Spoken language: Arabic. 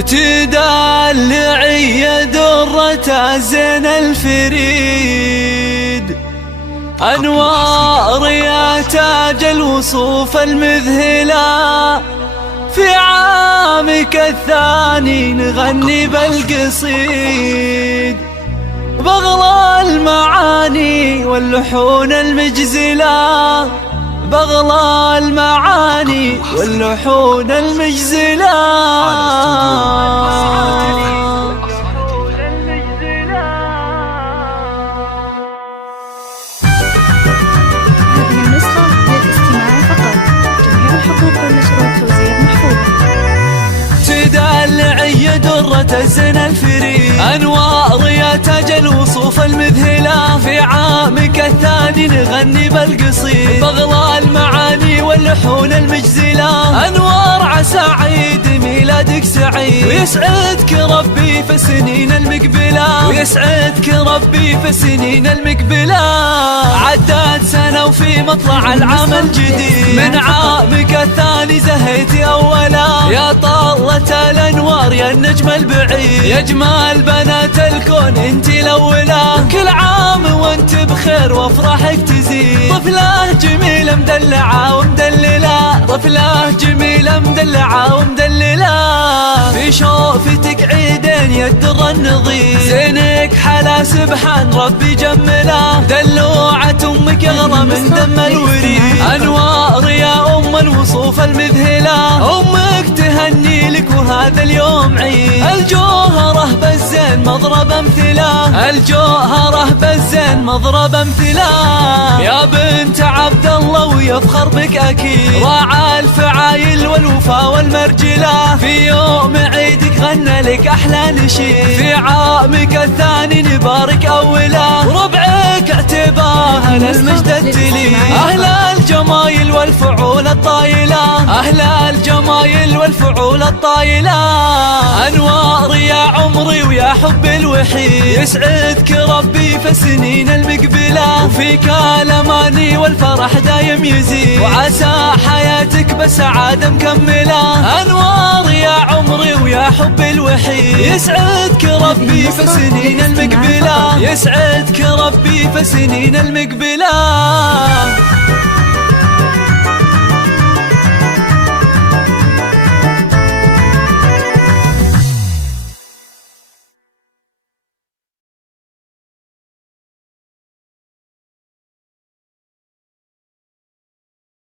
تدلعي يا درة زين الفريد، أنوار يا تاج الوصوف المذهلة، في عامك الثاني نغني بالقصيد، بغلى المعاني واللحون المجزلة، بغلى المعاني واللحون المجزلة. تدلعي يا درة زين الفريد، أنوار يا تاج الوصوف المذهلة، في عامك الثاني نغني بالقصيد، بغلى المعاني واللحون المجزلة، أنوار عسى عيد ميلادك سعيد، ويسعدك ربي في السنين المقبلة، ويسعدك ربي في السنين المقبلة. عدت سنة وفي مطلع العام الجديد، من عامك الثاني زهيتي أولا، يا طلة الأنوار يا النجم البعيد، يا جمال بنات الكون انتي الأولى، كل عام وانت بخير وافراحك تزيد، طفلة جميلة مدلعة ومدللة، طفلة جميلة مدلعة ومدللة، في شوفتك عيدين يا الدر النظير، زينك حلا سبحان ربي جمله، دلوعة أمك أغلى من دم الوريد، أنوار يا أم الوصوف المذهلة، أمك تهني لك وهذا اليوم عيد، الجوهرة بالزين مضرب امثله، الجوهرة بالزين مضرب امثله، يا بنت عبد الله ويفخر بك أكيد، راعى الفعايل والوفا والمرجلة، في يوم عيدك غنى لك أحلى نشيد، في عامك الثاني نبارك أوله، وربعك اعتباه للمجد التلي، أهل الجمايل والفعول الطايلة، أهل الجمايل والفعول الطايلة، أنوار يا عمري ويا حب الوحيد، يسعدك ربي في السنين المقبلة، وفيك الأماني والفرح دايم يزيد، وعسى حياتك بسعادة مكملة، أنوار يا عمري ويا حب الوحيد، يسعدك ربي في السنين المقبلة، يسعدك ربي في السنين المقبلة.